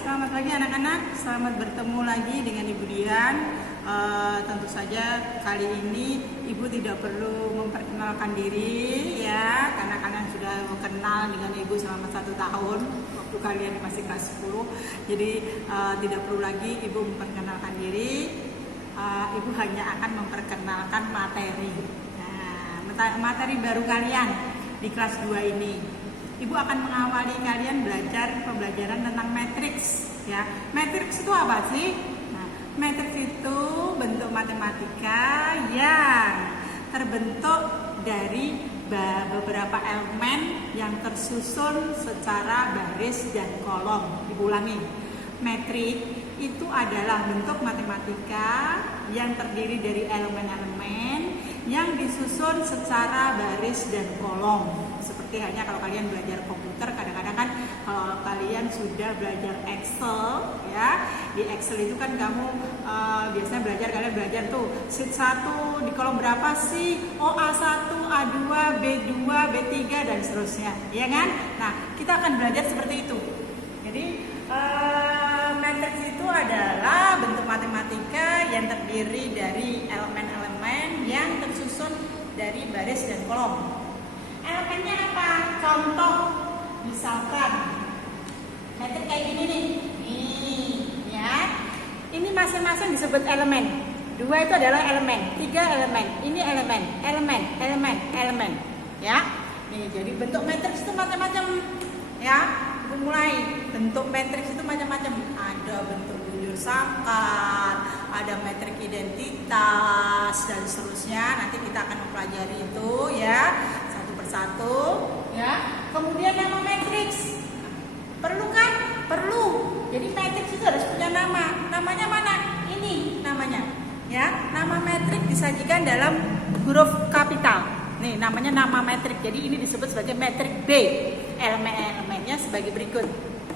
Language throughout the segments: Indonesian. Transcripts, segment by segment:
selamat pagi anak-anak. Selamat bertemu lagi dengan Ibu Dian. Tentu saja kali ini Ibu tidak perlu memperkenalkan diri ya, karena kalian sudah kenal dengan Ibu selama 1 tahun waktu kalian masih kelas 10. Jadi tidak perlu lagi Ibu memperkenalkan diri. Ibu hanya akan memperkenalkan materi. Nah, materi baru kalian di kelas 2 ini. Ibu akan mengawali kalian belajar pembelajaran tentang matriks ya. Matriks itu apa sih? Nah, matriks itu bentuk matematika yang terbentuk dari beberapa elemen yang tersusun secara baris dan kolom. Ibu ulangi. Matriks itu adalah bentuk matematika yang terdiri dari elemen-elemen yang disusun secara baris dan kolom. Seperti hanya kalau kalian belajar komputer, kadang-kadang kan kalau kalian sudah belajar Excel ya, di Excel itu kan kamu biasanya kalian belajar tuh sheet 1 di kolom berapa sih? Oh, A1, A2, B2, B3 dan seterusnya, ya kan? Nah, kita akan belajar seperti itu. Jadi matriks itu adalah bentuk matematika yang terdiri dari elemen-elemen yang tersusun dari baris dan kolom. Elemennya apa? Contoh, misalkan matriks kayak gini nih. Nih, ya. Ini masing-masing disebut elemen. 2 itu adalah elemen, 3 elemen. Ini elemen, ya. Nih, jadi bentuk matriks itu macam-macam, ya. Mulai bentuk matriks itu macam-macam. Ada bentuk bujur sangkar, ada matriks identitas dan seterusnya. Nanti kita akan mempelajari itu ya, satu persatu ya. Kemudian nama matriks. Perlu kan? Perlu. Jadi matriks itu harus punya nama. Namanya mana? Ini namanya. Ya, nama matriks disajikan dalam huruf kapital. Nih, namanya nama matriks. Jadi ini disebut sebagai matriks B. Elemen-elemennya sebagai berikut.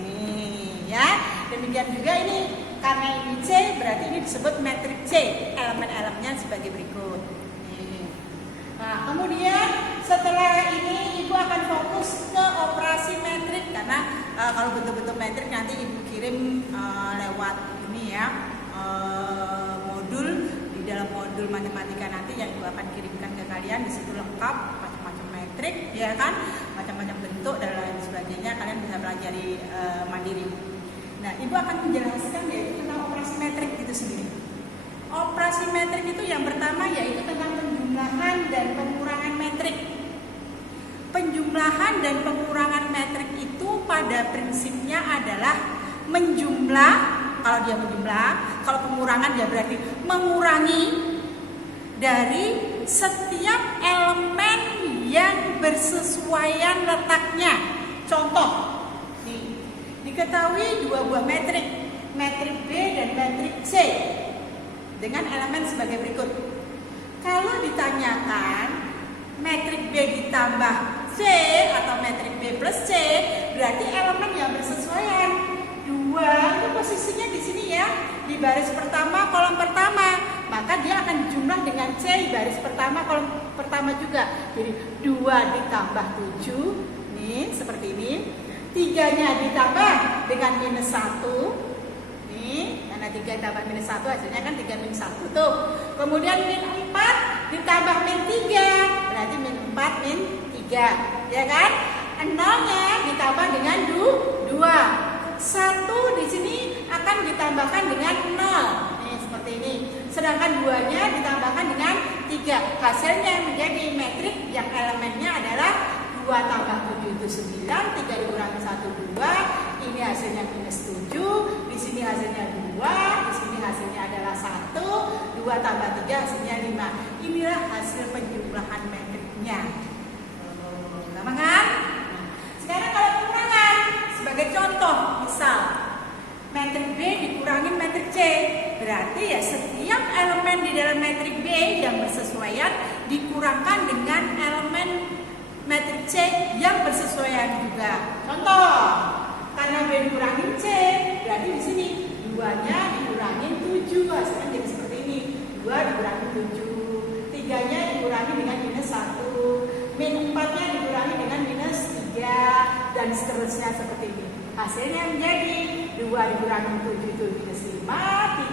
Nih, ya. Demikian juga ini, karena ini C, berarti ini disebut matriks C. Elemen-elemennya sebagai berikut. Nih. Nah, kemudian setelah ini Ibu akan fokus ke operasi matriks, karena kalau bentuk-bentuk matriks nanti Ibu kirim lewat ini ya, modul. Di dalam modul matematika nanti yang Ibu akan kirimkan ke kalian, di situ lengkap macam-macam metrik, ya kan, macam-macam bentuk dan lain sebagainya. Kalian bisa pelajari mandiri. Nah, Ibu akan menjelaskan yaitu tentang operasi metrik itu sendiri. Operasi metrik itu yang pertama yaitu tentang penjumlahan dan pengurangan metrik. Penjumlahan dan pengurangan metrik itu pada prinsipnya adalah menjumlah. Kalau dia menjumlah, kalau pengurangan dia berarti mengurangi dari setiap elemen yang bersesuaian letaknya. Contoh, nih, diketahui 2 buah metrik, metrik B dan metrik C dengan elemen sebagai berikut. Kalau ditanyakan metrik B ditambah C atau metrik B plus C, berarti elemen yang bersesuaian. 2 itu posisinya di sini ya, di baris pertama kolom pertama, maka dia akan dijumlah dengan C di baris pertama kolom pertama juga. Jadi 2 ditambah 7 nih seperti ini. 3-nya ditambah dengan minus 1 nih, karena 3 ditambah minus 1 hasilnya kan 3 minus 1 tuh. Kemudian min 4 ditambah min 3 berarti min 4 min 3, ya kan? 0-nya ditambah dengan 2. 1 di sini akan ditambahkan dengan 0. Nih, seperti ini. Sedangkan 2-nya ditambahkan dengan 3. Hasilnya menjadi metrik yang elemennya adalah 2 tambah 7 itu 9, 3 dikurangi 1 2. Ini hasilnya minus 7. Di sini hasilnya 2, di sini hasilnya adalah 1. 2 tambah 3 hasilnya 5. Inilah hasil penjumlahan metriknya. Sama kan? Sekarang kalau pengurangan, sebagai contoh, misal metrik B dikurangi metrik C, berarti ya setiap elemen di dalam metrik B yang bersesuaian dikurangkan dengan elemen metrik C yang bersesuaian juga. Contoh, karena B dikurangi C, berarti di sini 2-nya dikurangi 7, hasilnya jadi seperti ini. 2 dikurangi 7, 3-nya dikurangi dengan minus 1, min 4-nya dikurangi dengan minus 3, dan seterusnya seperti ini. Hasilnya menjadi 2 2 dikurangi 7 itu minus 5,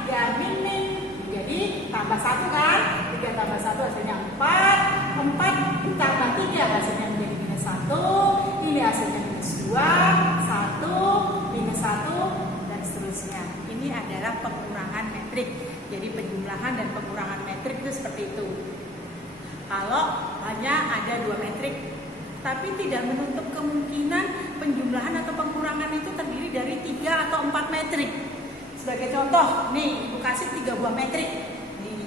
3 min, jadi tambah 1 kan, 3 tambah 1 hasilnya 4, 4 ditambah 3 hasilnya menjadi minus 1, ini hasilnya minus 2, 1, minus 1, dan seterusnya. Ini adalah pengurangan metrik. Jadi penjumlahan dan pengurangan metrik itu seperti itu. Kalau hanya ada 2 metrik, tapi tidak menutup kemungkinan penjumlahan atau pengurangan itu terdiri dari 3 atau 4 metrik. Sebagai contoh, nih Ibu kasih 3 buah metrik. Nih,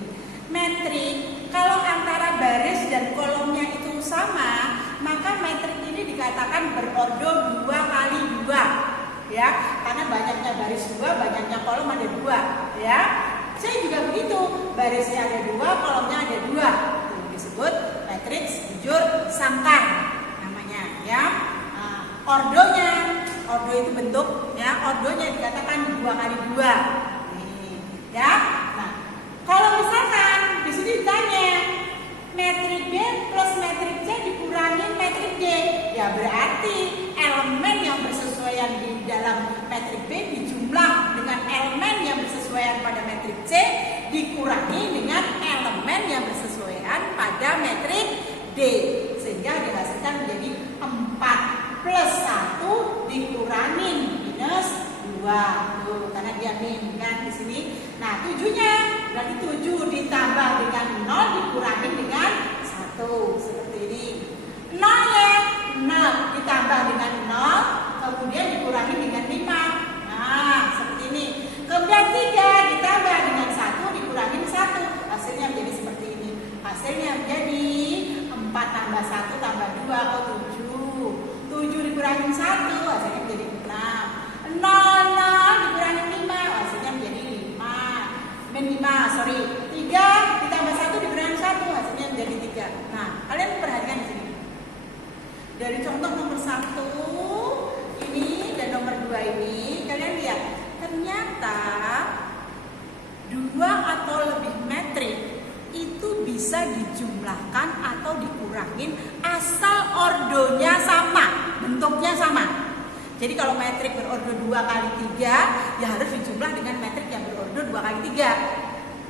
metrik kalau antara baris dan kolomnya itu sama, maka metrik ini dikatakan berordo 2 kali 2, ya, karena banyaknya baris 2, banyaknya kolom ada 2, ya. Saya juga begitu, barisnya ada 2, kolomnya ada 2. Itu disebut matriks bujur sangkar namanya, ya. Ordonya, ordo itu bentuk, ya, ordonya dikatakan 2 kali 2. Nih, ya. Nah, kalau misalkan di sini ditanya metrik B plus metrik C dikurangi metrik D, ya berarti elemen yang bersesuaian di dalam metrik B dijumlah dengan elemen yang bersesuaian pada metrik C dikurangi dengan elemen yang bersesuaian pada metrik D, sehingga dihasilkan menjadi 4 plus 1 dikurangi minus 2. Tuh, karena dia min kan di sini. Nah, 7-nya berarti 7 ditambah dengan 0 dikurangi dengan 1. Seperti ini. 0-nya 0 ditambah dengan 0 kemudian dikurangi dengan 5. Nah, seperti ini. Kemudian 3 ditambah dengan 1 dikurangi 1. Hasilnya menjadi seperti ini. Hasilnya menjadi 4 tambah 1 tambah 2, 7 dikurangi 1 hasilnya menjadi 6. 0 dikurangi 5 hasilnya menjadi 5. Min 5, sorry. 3 ditambah 1 dikurangi 1 hasilnya menjadi 3. Nah, kalian perhatikan di sini. Dari contoh nomor 1 ini dan nomor 2 ini, kalian lihat ternyata 2 atau lebih metrik itu bisa dijumlahkan atau dikurangin asal ordonya sama, bentuknya sama. Jadi kalau metrik berordo 2 kali 3 ya harus dijumlah dengan metrik yang berordo 2 kali 3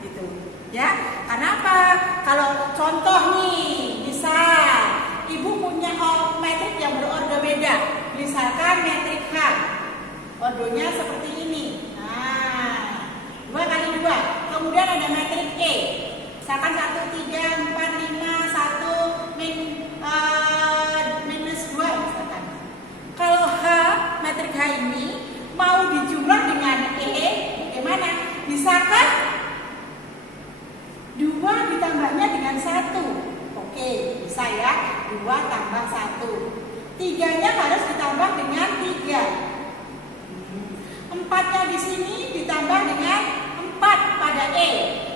gitu, ya. Kenapa? Kalau contoh nih, misal Ibu punya metrik yang berordo beda, misalkan metrik H, ordonya seperti ini. Nah, 2 kali 2. Kemudian ada metrik E, misalkan 1, 3, 4, 5, 1, minus 2 misalkan. Kalau H, metrik H ini mau dijumlah dengan E, bagaimana? Bisakah 2 ditambahnya dengan 1? Oke, bisa ya. 2 tambah 1. 3-nya harus ditambah dengan 3. 4-nya di sini ditambah dengan 4 pada E.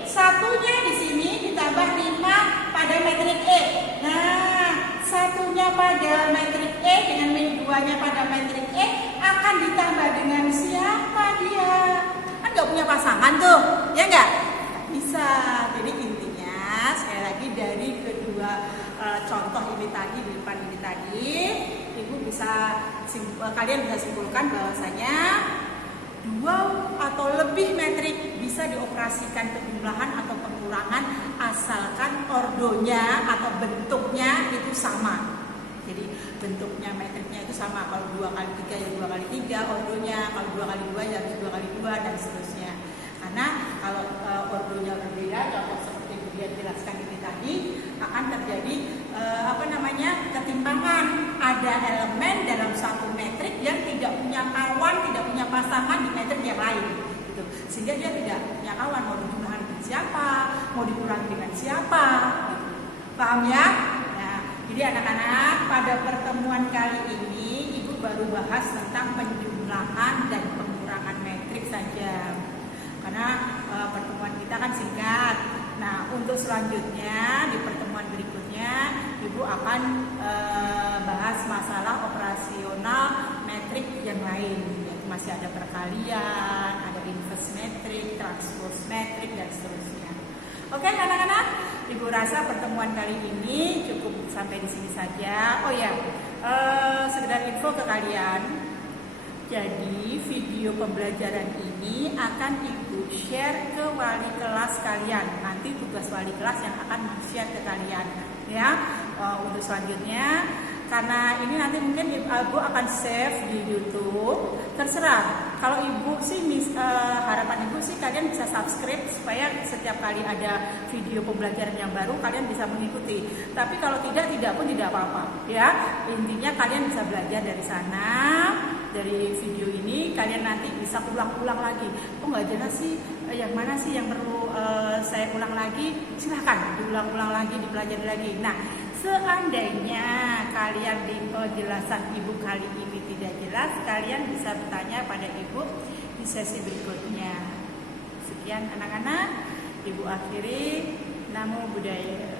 1-nya di sini ditambah 5 pada metrik E. Nah, 1-nya pada metrik E dengan min 2-nya pada metrik E akan ditambah dengan siapa dia? Kan gak punya pasangan tuh, ya enggak? Gak bisa. Jadi intinya sekali lagi dari kedua contoh ini tadi, di depan ini tadi, Ibu bisa kalian bisa simpulkan bahwasanya 2 atau lebih metrik bisa dioperasikan penjumlahan atau pengurangan asalkan ordonya atau bentuknya itu sama. Jadi bentuknya metriknya itu sama. Kalau 2 kali 3 ya 2 kali 3 ordonya, kalau 2 kali 2 ya harus 2 kali 2 dan seterusnya. Karena kalau ordonya berbeda, contoh seperti yang dia jelaskan ini tadi, akan terjadi ketimpangan. Ada elemen dalam satu metrik yang tidak punya kawan, tidak punya pasangan di metrik yang lain, gitu. Sehingga dia tidak punya kawan, mau dijumlahkan dengan siapa, mau dikurangi dengan siapa, gitu. Paham ya? Nah, jadi anak-anak, pada pertemuan kali ini Ibu baru bahas tentang penjumlahan dan pengurangan metrik saja, karena pertemuan kita kan singkat. Nah, untuk selanjutnya di pertemuan berikutnya Ibu akan bahas masalah operasional metrik yang lain, yaitu masih ada perkalian, ada inverse metrik, transpose metrik dan seterusnya. Oke anak-anak, Ibu rasa pertemuan kali ini cukup sampai di sini saja. Oh ya, sekedar info ke kalian, Jadi video pembelajaran ini akan Ibu share ke wali kelas kalian. Nanti tugas wali kelas yang akan share ke kalian, ya. Untuk selanjutnya, karena ini nanti mungkin Ibu akan save di YouTube. Terserah. Kalau Ibu sih harapan Ibu sih kalian bisa subscribe supaya setiap kali ada video pembelajaran yang baru kalian bisa mengikuti. Tapi kalau tidak pun tidak apa-apa, ya. Intinya kalian bisa belajar dari sana. Dari video ini kalian nanti bisa ulang-ulang lagi. Oh nggak jelas sih, yang mana sih yang perlu saya ulang lagi? Silahkan diulang-ulang lagi, dipelajari lagi. Nah, seandainya kalian di penjelasan Ibu kali ini tidak jelas, kalian bisa bertanya pada Ibu di sesi berikutnya. Sekian anak-anak, Ibu akhiri. Namo Buddhaya.